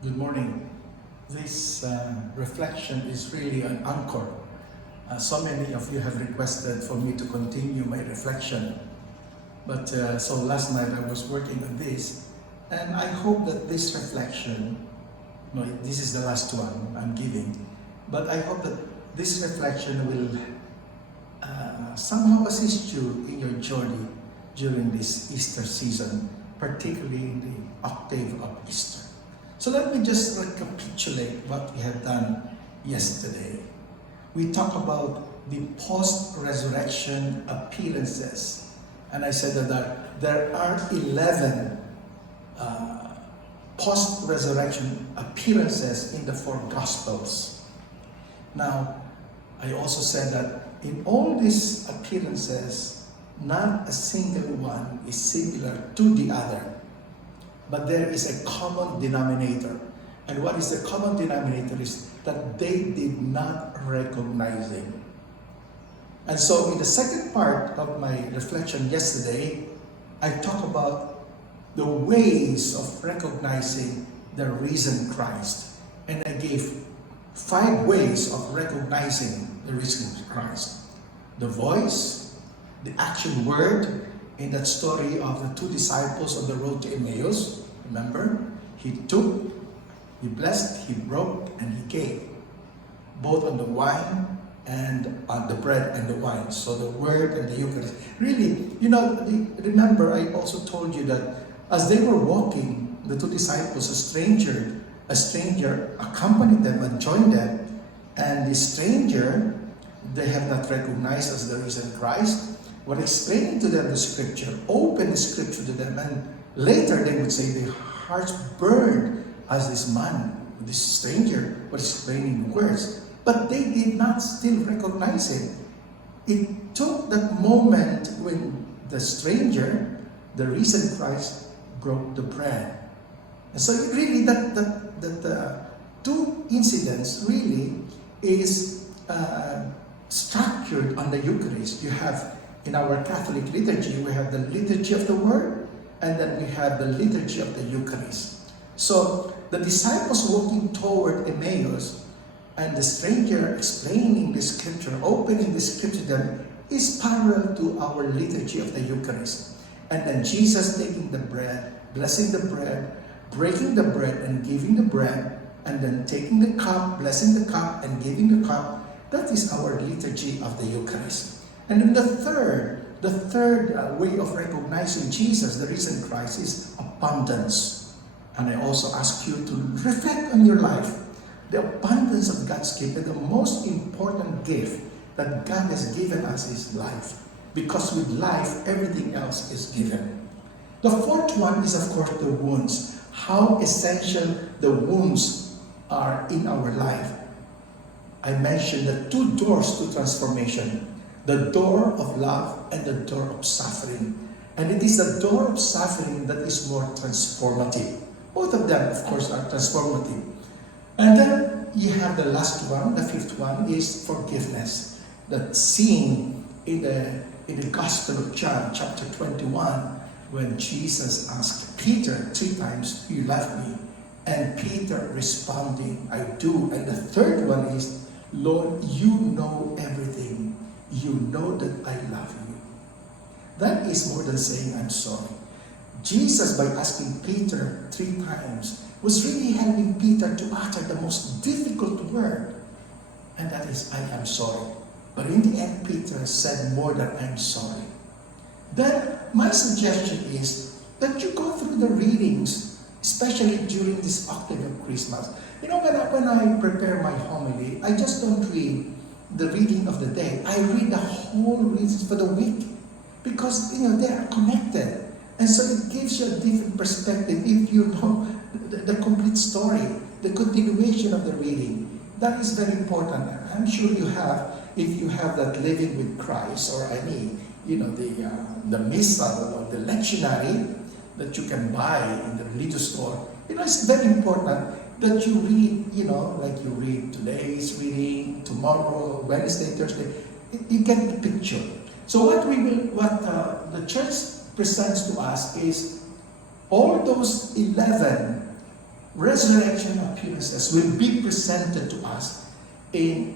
Good morning. This reflection is really an anchor. So many of you have requested for me to continue my reflection. But so last night I was working on this, and I hope that this reflection, no, this is the last one I'm giving, but I hope that this reflection will somehow assist you in your journey during this Easter season, particularly in the octave of Easter. So let me just recapitulate what we had done yesterday. We talked about the post-resurrection appearances. And I said that there are 11 post-resurrection appearances in the four Gospels. Now, I also said that in all these appearances, not a single one is similar to the other. But there is a common denominator. And what is the common denominator is that they did not recognize him. And so in the second part of my reflection yesterday, I talked about the ways of recognizing the risen Christ. And I gave 5 ways of recognizing the risen Christ. The voice, the action word, in that story of the 2 disciples on the road to Emmaus, remember? He took, he blessed, he broke, and he gave. Both on the wine and on the bread and the wine. So the word and the Eucharist. Really, remember I also told you that as they were walking, the 2 disciples, a stranger accompanied them and joined them. And the stranger, they have not recognized as the risen Christ, were explaining to them the scripture, open the scripture to them, and later they would say their hearts burned as this man, this stranger, was explaining the words. But they did not still recognize him. It took that moment when the stranger, the risen Christ, broke the bread. And so really that 2 incidents really is structured on the Eucharist. You have in our Catholic liturgy, we have the liturgy of the Word, and then we have the liturgy of the Eucharist. So the disciples walking toward Emmaus, and the stranger explaining the scripture, opening the scripture to them, is parallel to our liturgy of the Eucharist. And then Jesus taking the bread, blessing the bread, breaking the bread and giving the bread, and then taking the cup, blessing the cup and giving the cup. That is our liturgy of the Eucharist. And then the third way of recognizing Jesus, the risen Christ, is abundance. And I also ask you to reflect on your life. The abundance of God's gift, and the most important gift that God has given us is life. Because with life, everything else is given. The fourth one is, of course, the wounds. How essential the wounds are in our life. I mentioned the 2 doors to transformation. The door of love and the door of suffering. And it is the door of suffering that is more transformative. Both of them, of course, are transformative. And then you have the last one, the 5th one, is forgiveness. That scene in the Gospel of John, chapter 21, when Jesus asked Peter 3 times, "Do you love me?" And Peter responding, "I do." And the third one is, "Lord, you know everything. You know that I love you." That is more than saying, "I'm sorry." Jesus, by asking Peter 3 times, was really helping Peter to utter the most difficult word. And that is, "I am sorry." But in the end, Peter said more than "I'm sorry." Then my suggestion is that you go through the readings, especially during this octave of Christmas. When I prepare my homily, I just don't read the reading of the day. I read the whole readings for the week because they are connected, and so it gives you a different perspective if you know the complete story, the continuation of the reading. That is very important. I'm sure you have, if you have that Living with Christ or any, the missal or the lectionary that you can buy in the religious store. It's very important that you read, like you read today's reading, tomorrow, Wednesday, Thursday. You get the picture. So what the church presents to us is all those 11 resurrection appearances will be presented to us during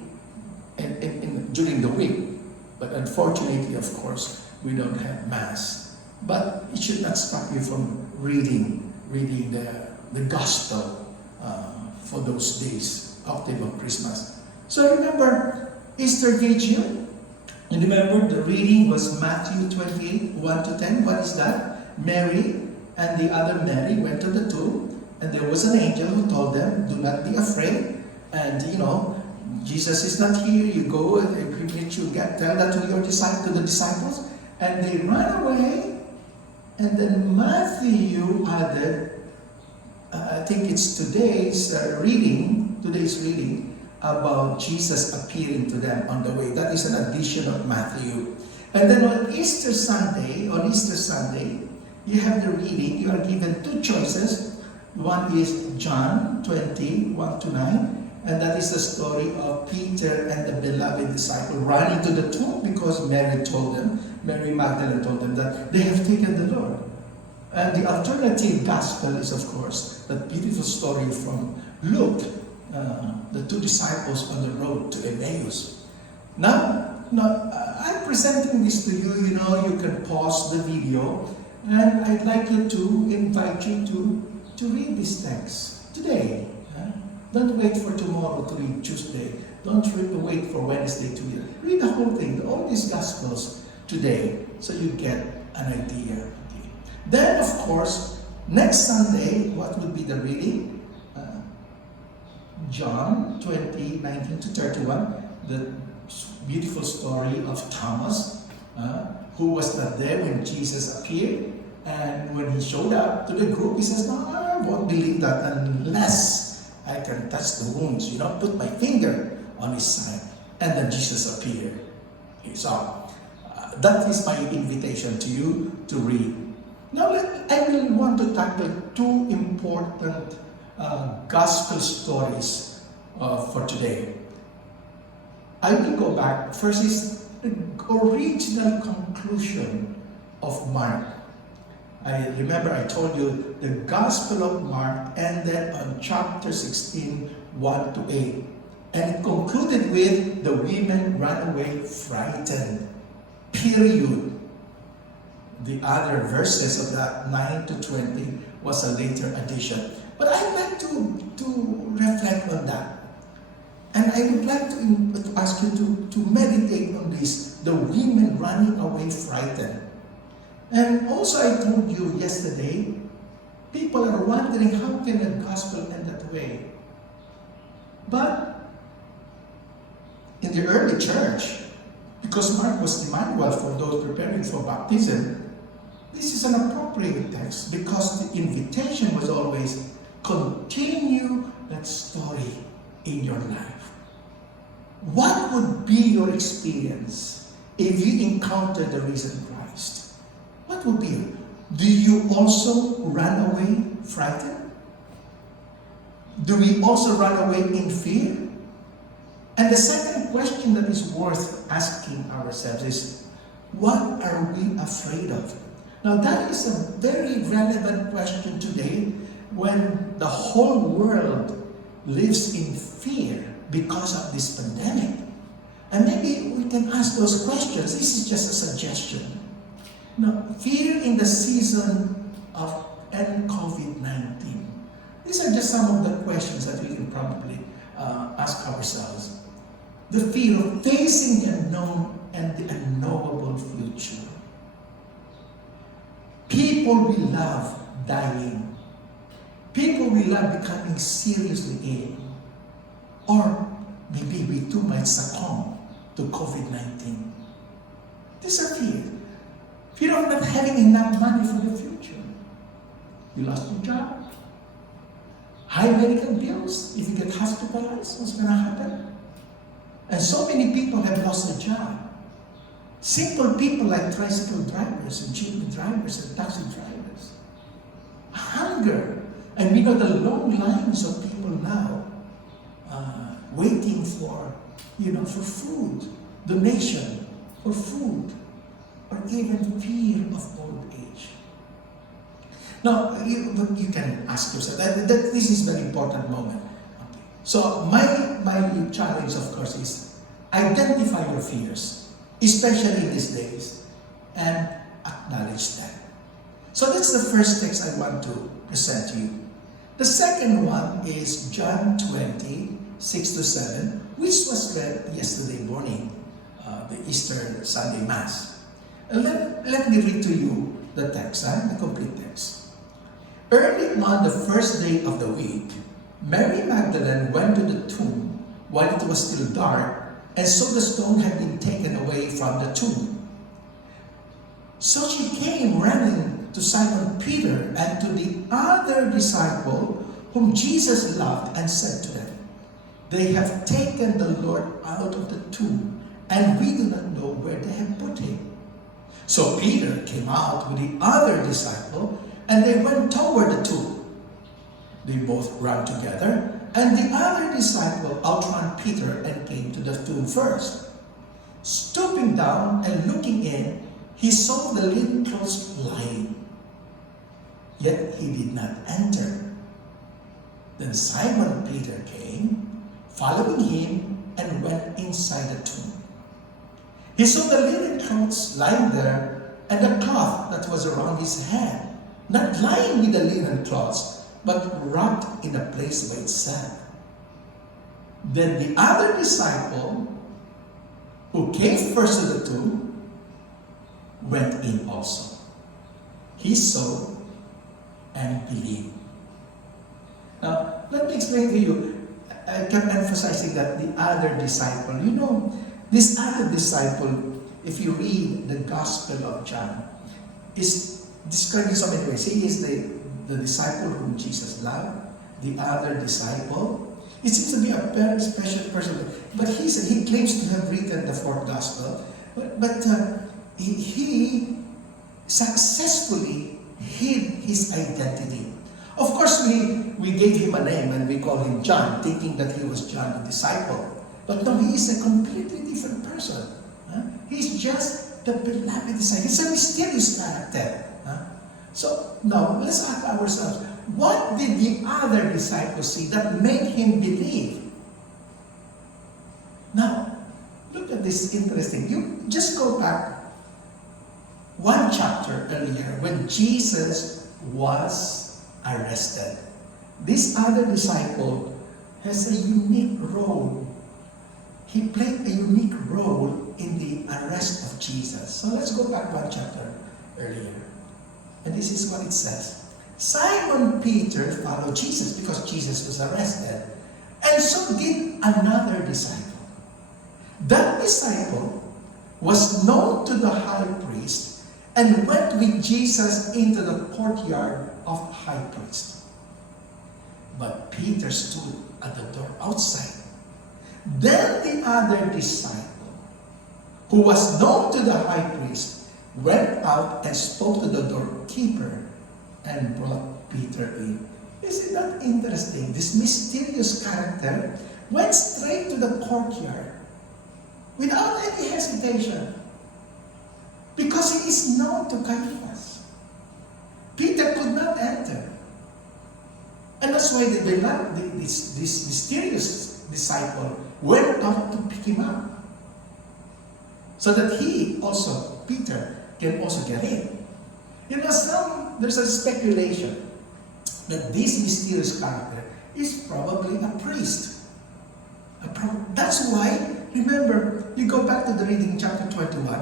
the week. But unfortunately, of course, we don't have Mass. But it should not stop you from reading the Gospel for those days, octave of Christmas. So remember Easter Vigil? And remember the reading was Matthew 28, 1 to 10. What is that? Mary and the other Mary went to the tomb, and there was an angel who told them, do not be afraid. And Jesus is not here. You go and tell that to the disciples, and they ran away. And then Matthew added, I think it's today's reading about Jesus appearing to them on the way. That is an addition of Matthew. And then on Easter Sunday, you have the reading. You are given two choices. One is John 20, 1 to 9. And that is the story of Peter and the beloved disciple running to the tomb because Mary Magdalene told them that they have taken the Lord. And the alternative gospel is, of course, that beautiful story from Luke, the two disciples on the road to Emmaus. Now, I'm presenting this to you. You can pause the video, and I'd like to invite you to read this text today. Don't wait for tomorrow to read Tuesday. Don't wait for Wednesday to read. Read the whole thing, all these Gospels today, so you get an idea. Then, of course, next Sunday, what will be the reading? John 20, 19 to 31, the beautiful story of Thomas, who was not there when Jesus appeared. And when he showed up to the group, he says, no, I won't believe that unless I can touch the wounds, put my finger on his side. And then Jesus appeared. So, that is my invitation to you to read. Now, I will want to tackle two important gospel stories for today. I will go back. First is the original conclusion of Mark. I remember I told you the Gospel of Mark ended on chapter 16, 1 to 8. And it concluded with the women ran away frightened. Period. The other verses of that 9 to 20 was a later addition. But I'd like to reflect on that. And I would like to ask you to meditate on this, the women running away frightened. And also I told you yesterday, people are wondering how can the gospel end that way? But in the early church, because Mark was the manual for those preparing for baptism, this is an appropriate text because the invitation was always continue that story in your life. What would be your experience if you encountered the risen Christ? What would be? Do you also run away frightened? Do we also run away in fear? And the second question that is worth asking ourselves is, what are we afraid of? Now that is a very relevant question today when the whole world lives in fear because of this pandemic. And maybe we can ask those questions. This is just a suggestion. Now, fear in the season of COVID-19. These are just some of the questions that we can probably ask ourselves. The fear of facing the unknown and the unknowable future. People we love dying. People we love becoming seriously ill. Or maybe we too might succumb to COVID-19. These are fears. Fear of not having enough money for the future. You lost your job. High medical bills. If you get hospitalized, what's going to happen? And so many people have lost their job. Simple people like tricycle drivers and jeepney drivers and taxi drivers. Hunger. And we know the long lines of people now waiting for food, donation, for food, or even fear of old age. Now, you can ask yourself, this is a very important moment. Okay. So, my challenge, of course, is identify your fears, especially in these days, and acknowledge them. So, that's the first text I want to present to you. The second one is John 20, 6 to 7, which was read yesterday morning, the Easter Sunday Mass. And let me read to you the text, the complete text. Early on the first day of the week, Mary Magdalene went to the tomb while it was still dark and saw the stone had been taken away from the tomb. So she came running to Simon Peter and to the other disciple whom Jesus loved and said to them, "They have taken the Lord out of the tomb, and we do not know where they have put him." So Peter came out with the other disciple, and they went toward the tomb. They both ran together, and the other disciple outran Peter and came to the tomb first. Stooping down and looking in, he saw the linen clothes lying, yet he did not enter. Then Simon Peter came, following him, and went inside the tomb. He saw the linen clothes lying there, and the cloth that was around his head, not lying with the linen cloths, but wrapped in a place by itself. Then the other disciple, who came first to the tomb, went in also. He saw and believed. Now, let me explain to you. I kept emphasizing that the other disciple. You know, this other disciple, if you read the Gospel of John, is described in so many ways. He is the disciple whom Jesus loved, the other disciple. It seems to be a very special person. But he claims to have written the fourth Gospel. But he successfully hid his identity. Of course, we gave him a name and we call him John, thinking that he was John the disciple. But no, he is a completely different person. He's just the beloved disciple. He's a mysterious character. So now, let's ask ourselves, what did the other disciples see that made him believe? Now, look at this interesting. You just go back one chapter earlier when Jesus was arrested. This other disciple has a unique role. He played a unique role in the arrest of Jesus. So let's go back one chapter earlier. And this is what it says. Simon Peter followed Jesus because Jesus was arrested. And so did another disciple. That disciple was known to the high priest and went with Jesus into the courtyard of the high priest. But Peter stood at the door outside. Then the other disciple, who was known to the high priest, went out and spoke to the doorkeeper and brought Peter in. Isn't that interesting? This mysterious character went straight to the courtyard without any hesitation because he is known to Caiaphas. Peter could not enter. And that's why this mysterious disciple went out to pick him up so that he also, Peter, can also get in. You know, there's a speculation that this mysterious character is probably a priest. That's why, remember, you go back to the reading in chapter 21,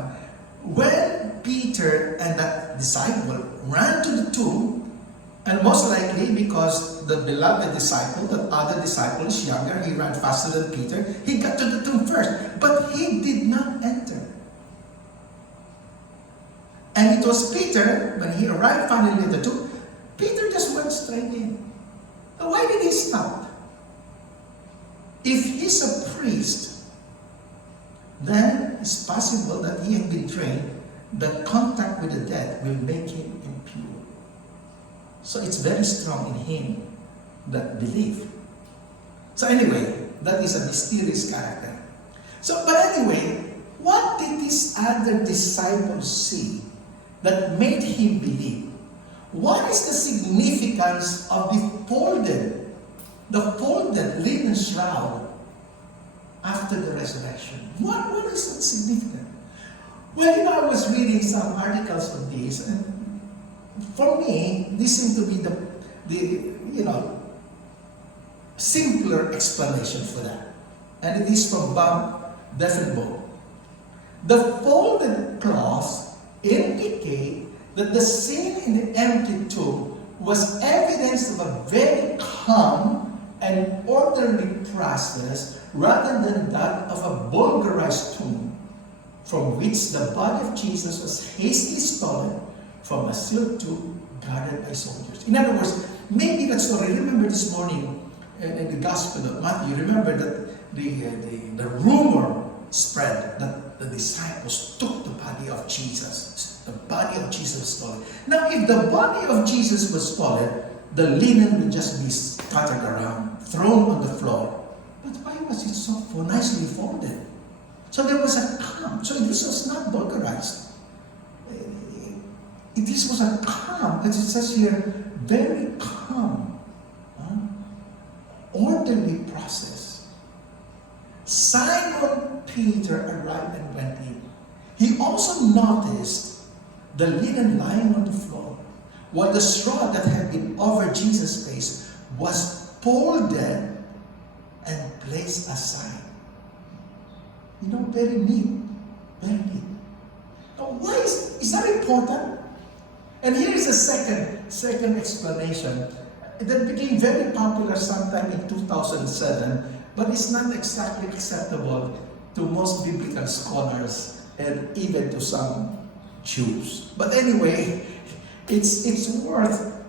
when Peter and that disciple ran to the tomb, and most likely because the beloved disciple, the other disciple is younger, he ran faster than Peter, he got to the tomb first, but he did not enter. And it was Peter, when he arrived finally at the tomb, Peter just went straight in. Now, why did he stop? If he's a priest, then it's possible that he had been trained that contact with the dead will make him impure. So it's very strong in him, that belief. So anyway, that is a mysterious character. So, but anyway, what did this other disciple see that made him believe? What is the significance of the folded linen shroud after the resurrection? What is it significant? Well, I was reading some articles on this, and for me, this seemed to be the simpler explanation for that. And it is from Bob Deffinbow. The folded cloth indicate that the scene in the empty tomb was evidence of a very calm and orderly process rather than that of a vulgarized tomb from which the body of Jesus was hastily stolen from a sealed tomb guarded by soldiers. In other words, maybe that story. Remember this morning in the Gospel of Matthew, remember that the rumor spread that the disciples took the body of Jesus. The body of Jesus was stolen. Now, if the body of Jesus was stolen, the linen would just be scattered around, thrown on the floor. But why was it so nicely folded? So there was a calm. So this was not vulgarized. This was a calm, as it says here, very calm, orderly process. Simon Peter arrived and went in. He also noticed the linen lying on the floor, while the straw that had been over Jesus' face was folded and placed aside. Very neat. Very neat. Now, why is that important? And here is a second explanation that became very popular sometime in 2007, but it's not exactly acceptable to most biblical scholars and even to some Jews. But anyway, it's worth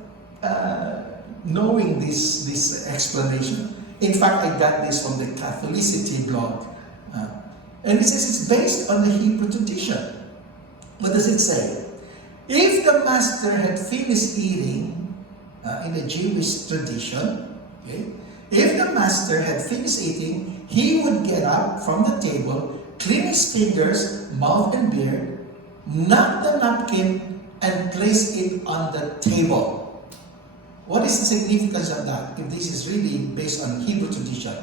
knowing this explanation. In fact, I got this from the Catholicity blog. And it says it's based on the Hebrew tradition. What does it say? If the master had finished eating, in the Jewish tradition, okay, if the master had finished eating, he would get up from the table, clean his fingers, mouth, and beard, knock the napkin, and place it on the table. What is the significance of that, if this is really based on Hebrew tradition?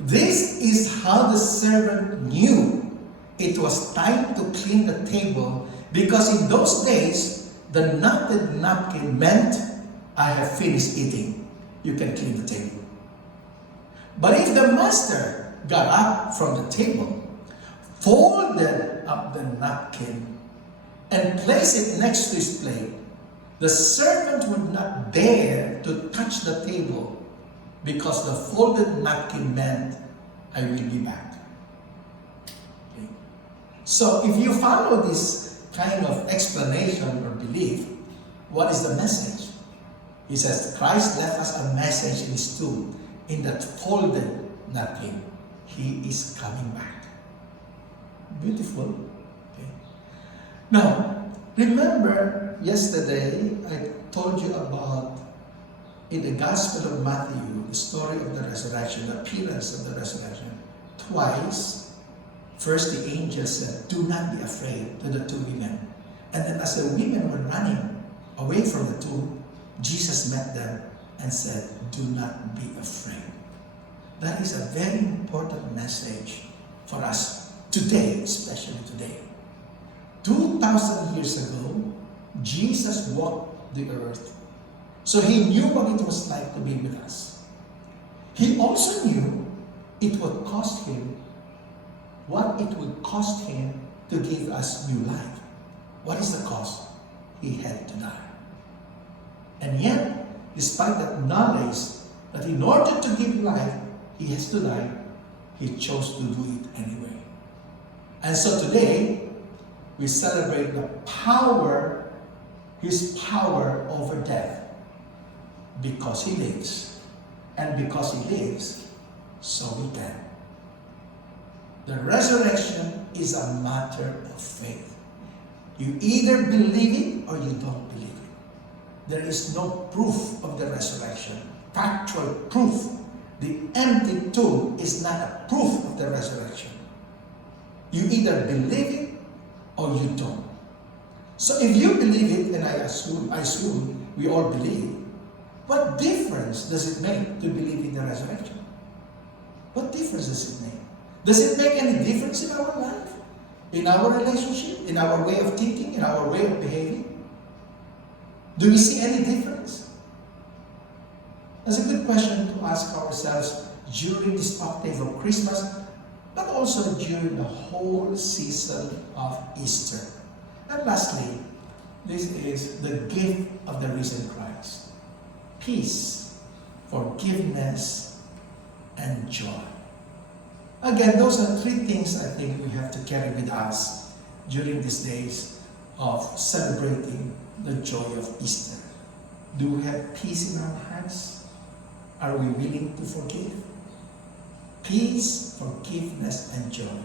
This is how the servant knew it was time to clean the table, because in those days, the knotted napkin meant, I have finished eating. You can clean the table. But if the master got up from the table, folded up the napkin, and placed it next to his plate, the servant would not dare to touch the table, because the folded napkin meant, I will be back. Okay. So if you follow this kind of explanation or belief, what is the message? He says, Christ left us a message in his tomb, in that folded napkin. He is coming back. Beautiful. Okay. Now, remember yesterday I told you about, in the Gospel of Matthew, the story of the resurrection, the appearance of the resurrection. Twice, first the angel said, do not be afraid, to the two women. And then as the women were running away from the tomb, Jesus met them and said, do not be afraid. That is a very important message for us today, especially today. 2,000 years ago, Jesus walked the earth. So he knew what it was like to be with us. He also knew it would cost him what it would cost him to give us new life. What is the cost? He had to die. And yet, despite that knowledge that in order to give life, he has to die, he chose to do it anyway. And so today, we celebrate the power, his power over death. Because he lives. And because he lives, so we can. The resurrection is a matter of faith. You either believe it or you don't believe it. There is no proof of the resurrection. Factual proof. The empty tomb is not a proof of the resurrection. You either believe it or you don't. So if you believe it, and I assume we all believe, what difference does it make to believe in the resurrection? What difference does it make? Does it make any difference in our life? In our relationship? In our way of thinking? In our way of behaving? Do we see any difference? That's a good question to ask ourselves during this octave of Christmas, but also during the whole season of Easter. And lastly, this is the gift of the risen Christ. Peace, forgiveness, and joy. Again, those are three things I think we have to carry with us during these days of celebrating the joy of Easter. Do we have peace in our hearts? Are we willing to forgive? Peace, forgiveness, and joy.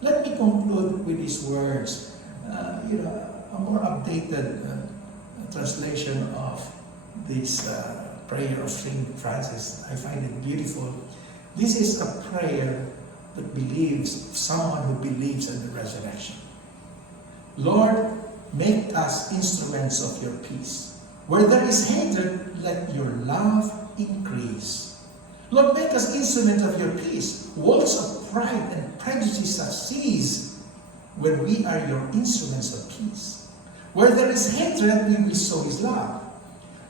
Let me conclude with these words. A more updated translation of this prayer of St. Francis. I find it beautiful. This is a prayer that believes, someone who believes in the resurrection. Lord, make us instruments of your peace. Where there is hatred, let your love increase. Lord, make us instruments of your peace. Walls of pride and prejudice cease when we are your instruments of peace. Where there is hatred, we will sow his love.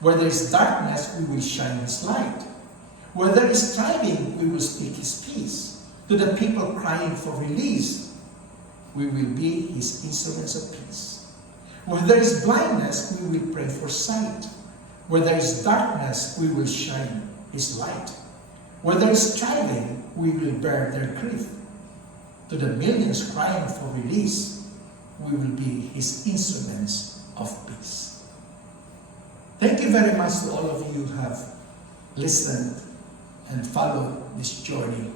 Where there is darkness, we will shine his light. Where there is striving, we will speak his peace. To the people crying for release, we will be his instruments of peace. Where there is blindness, we will pray for sight. Where there is darkness, we will shine his light. Where there is striving, we will bear their grief. To the millions crying for release, we will be his instruments of peace. Thank you very much to all of you who have listened and followed this journey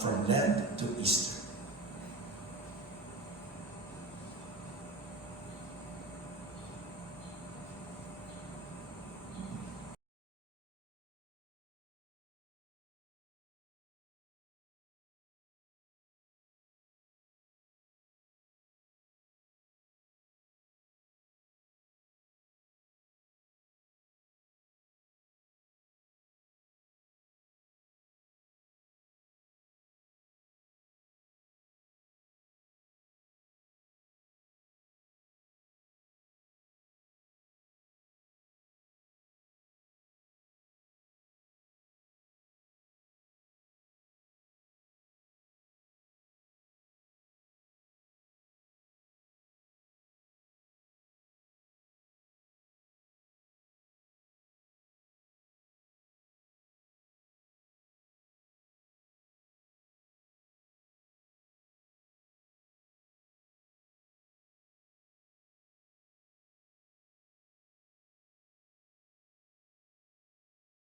from Lent to Easter.